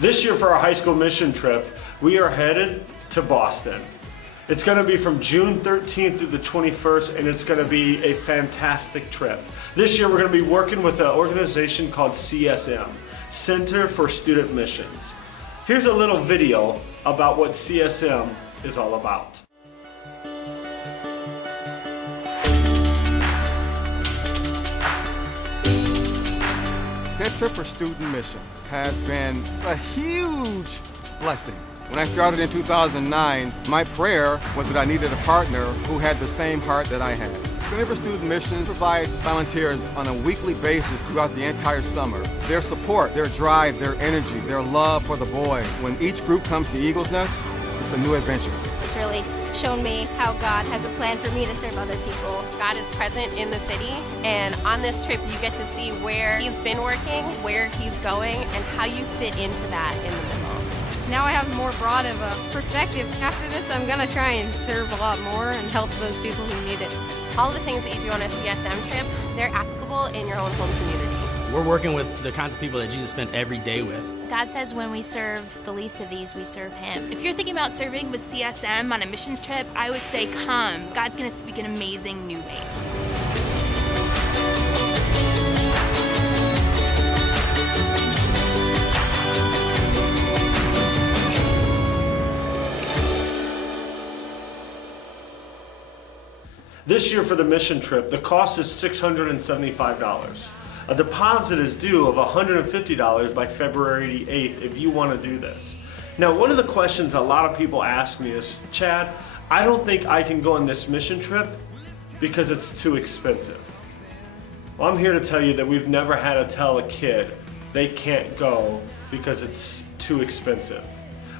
This year for our high school mission trip, we are headed to Boston. It's going to be from June 13th through the 21st, and it's going to be a fantastic trip. This year we're going to be working with an organization called CSM, Center for Student Missions. Here's a little video about what CSM is all about. Center for Student Missions has been a huge blessing. When I started in 2009, my prayer was that I needed a partner who had the same heart that I had. Center for Student Missions provide volunteers on a weekly basis throughout the entire summer. Their support, their drive, their energy, their love for the boys. When each group comes to Eagle's Nest, it's a new adventure. It's really shown me how God has a plan for me to serve other people. God is present in the city, and on this trip you get to see where He's been working, where He's going, and how you fit into that in the middle. Now I have more broad of a perspective. After this, I'm going to try and serve a lot more and help those people who need it. All the things that you do on a CSM trip, they're applicable in your own home community. We're working with the kinds of people that Jesus spent every day with. God says when we serve the least of these, we serve Him. If you're thinking about serving with CSM on a missions trip, I would say come. God's going to speak in amazing new ways. This year for the mission trip, the cost is $675. A deposit is due of $150 by February 8th if you want to do this. Now, one of the questions a lot of people ask me is, Chad, I don't think I can go on this mission trip because it's too expensive. Well, I'm here to tell you that we've never had to tell a kid they can't go because it's too expensive.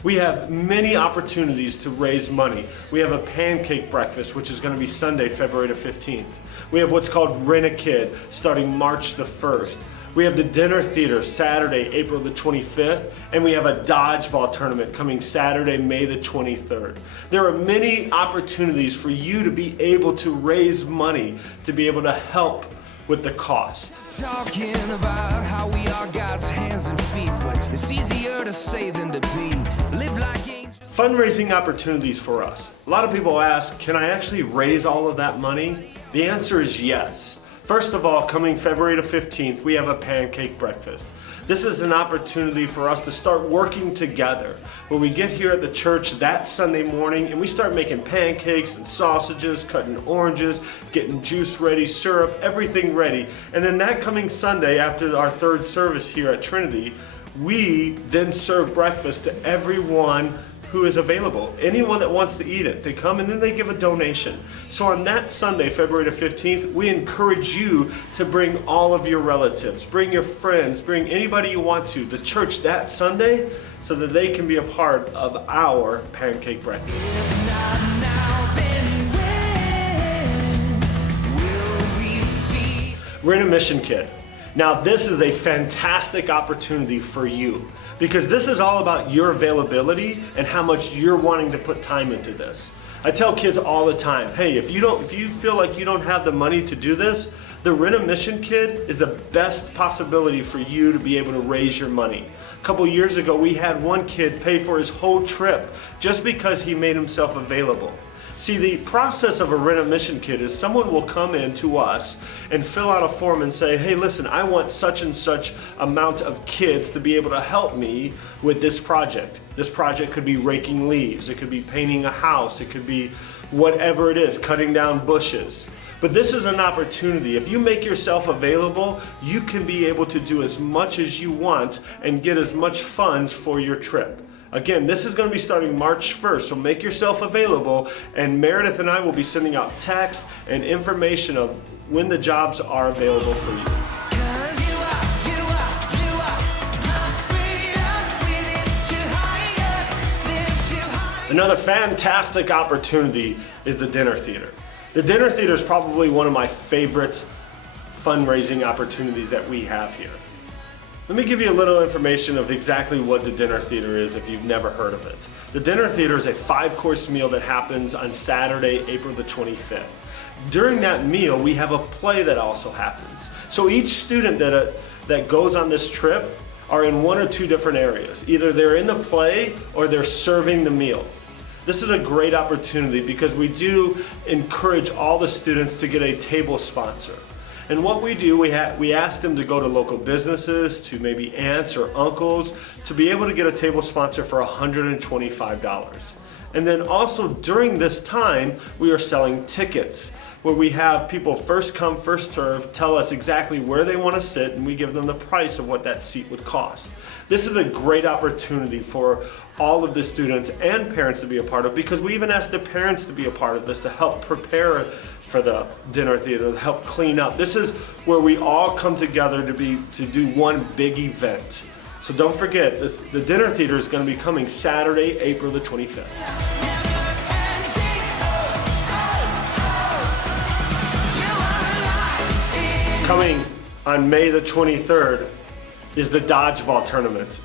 We have many opportunities to raise money. We have a pancake breakfast, which is going to be Sunday, February the 15th. We have what's called Rent a Kid, starting March the 1st. We have the dinner theater, Saturday, April the 25th, and we have a dodgeball tournament coming Saturday, May the 23rd. There are many opportunities for you to be able to raise money, to be able to help with the cost. Talking about how we are God's hands and feet, but it's easier to say than to be. Live like angels. Fundraising opportunities for us. A lot of people ask, can I actually raise all of that money? The answer is yes. First of all, coming February the 15th, we have a pancake breakfast. This is an opportunity for us to start working together, where we get here at the church that Sunday morning and we start making pancakes and sausages, cutting oranges, getting juice ready, syrup, everything ready. And then that coming Sunday, after our third service here at Trinity, we then serve breakfast to everyone who is available. Anyone that wants to eat it, they come and then they give a donation. So on that Sunday, February the 15th, we encourage you to bring all of your relatives, bring your friends, bring anybody you want to the church that Sunday so that they can be a part of our pancake breakfast. If not now, then when will we see? Rent a Mission Kit. Now this is a fantastic opportunity for you, because this is all about your availability and how much you're wanting to put time into this. I tell kids all the time, hey, if you feel like you don't have the money to do this, the Rent a Mission Kit is the best possibility for you to be able to raise your money. A couple years ago, we had one kid pay for his whole trip just because he made himself available. See, the process of a Rent a Mission Kit is someone will come in to us and fill out a form and say, hey, listen, I want such and such amount of kids to be able to help me with this project. This project could be raking leaves, it could be painting a house, it could be whatever it is, cutting down bushes. But this is an opportunity. If you make yourself available, you can be able to do as much as you want and get as much funds for your trip. Again, this is going to be starting March 1st, so make yourself available, and Meredith and I will be sending out text and information of when the jobs are available for you. Another fantastic opportunity is the dinner theater. The dinner theater is probably one of my favorite fundraising opportunities that we have here. Let me give you a little information of exactly what the dinner theater is if you've never heard of it. The dinner theater is a 5-course meal that happens on Saturday, April the 25th. During that meal, we have a play that also happens. So each student that goes on this trip are in one or two different areas. Either they're in the play or they're serving the meal. This is a great opportunity because we do encourage all the students to get a table sponsor. And what we do, we ask them to go to local businesses, to maybe aunts or uncles, to be able to get a table sponsor for $125. And then also during this time, we are selling tickets where we have people first come, first serve, tell us exactly where they want to sit, and we give them the price of what that seat would cost. This is a great opportunity for all of the students and parents to be a part of, because we even ask the parents to be a part of this to help prepare for the dinner theater, to help clean up. This is where we all come together to do one big event. So don't forget, the dinner theater is going to be coming Saturday, April the 25th. Coming on May the 23rd is the dodgeball tournament.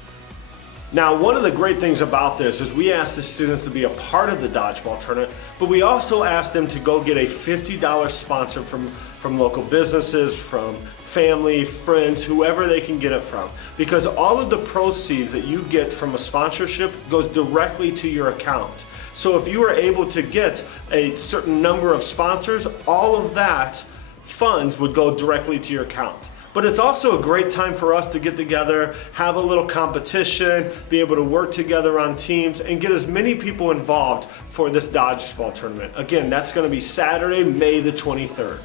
Now, one of the great things about this is we ask the students to be a part of the dodgeball tournament, but we also ask them to go get a $50 sponsor from local businesses, from family, friends, whoever they can get it from. Because all of the proceeds that you get from a sponsorship goes directly to your account. So if you are able to get a certain number of sponsors, all of that funds would go directly to your account. But it's also a great time for us to get together, have a little competition, be able to work together on teams, and get as many people involved for this dodgeball tournament. Again, that's going to be Saturday, May the 23rd.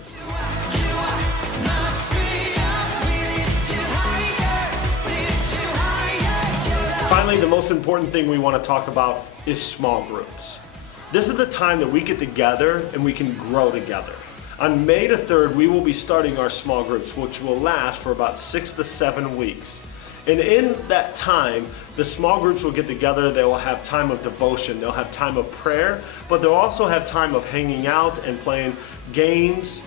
Finally, the most important thing we want to talk about is small groups. This is the time that we get together and we can grow together. On May the 3rd, we will be starting our small groups, which will last for about 6 to 7 weeks. And in that time, the small groups will get together, they will have time of devotion, they'll have time of prayer, but they'll also have time of hanging out and playing games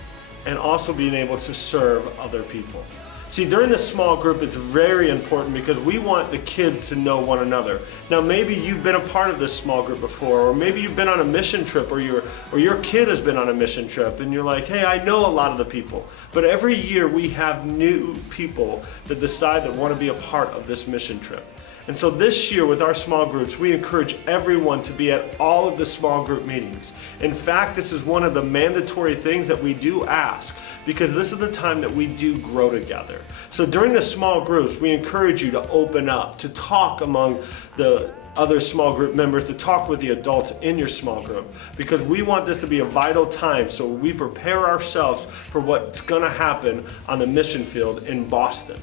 and also being able to serve other people. See, during the small group, it's very important because we want the kids to know one another. Now, maybe you've been a part of this small group before, or maybe you've been on a mission trip, or your kid has been on a mission trip, and you're like, hey, I know a lot of the people. But every year we have new people that decide that want to be a part of this mission trip. And so this year with our small groups, we encourage everyone to be at all of the small group meetings. In fact, this is one of the mandatory things that we do ask, because this is the time that we do grow together. So during the small groups, we encourage you to open up, to talk among the other small group members, to talk with the adults in your small group, because we want this to be a vital time so we prepare ourselves for what's going to happen on the mission field in Boston.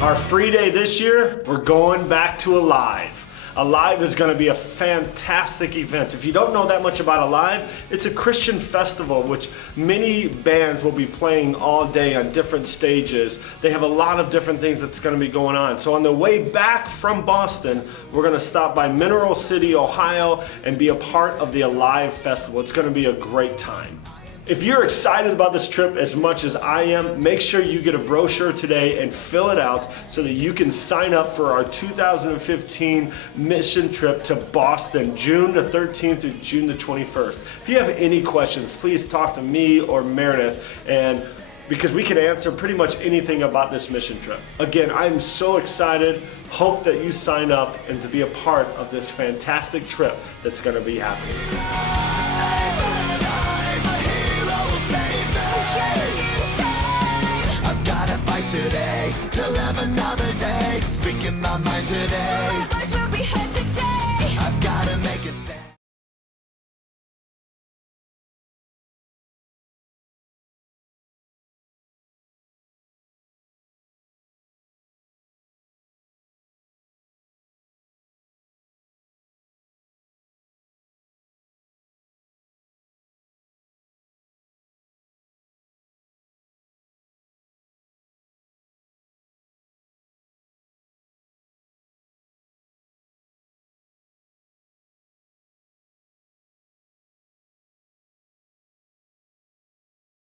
Our free day this year, we're going back to Alive. Alive is going to be a fantastic event. If you don't know that much about Alive, it's a Christian festival which many bands will be playing all day on different stages. They have a lot of different things that's going to be going on. So on the way back from Boston, we're going to stop by Mineral City, Ohio, and be a part of the Alive Festival. It's going to be a great time. If you're excited about this trip as much as I am, make sure you get a brochure today and fill it out so that you can sign up for our 2015 mission trip to Boston, June the 13th to June the 21st. If you have any questions, please talk to me or Meredith, and because we can answer pretty much anything about this mission trip. Again, I'm so excited. Hope that you sign up and to be a part of this fantastic trip that's going to be happening. I've gotta fight today to live another day, speaking my mind today.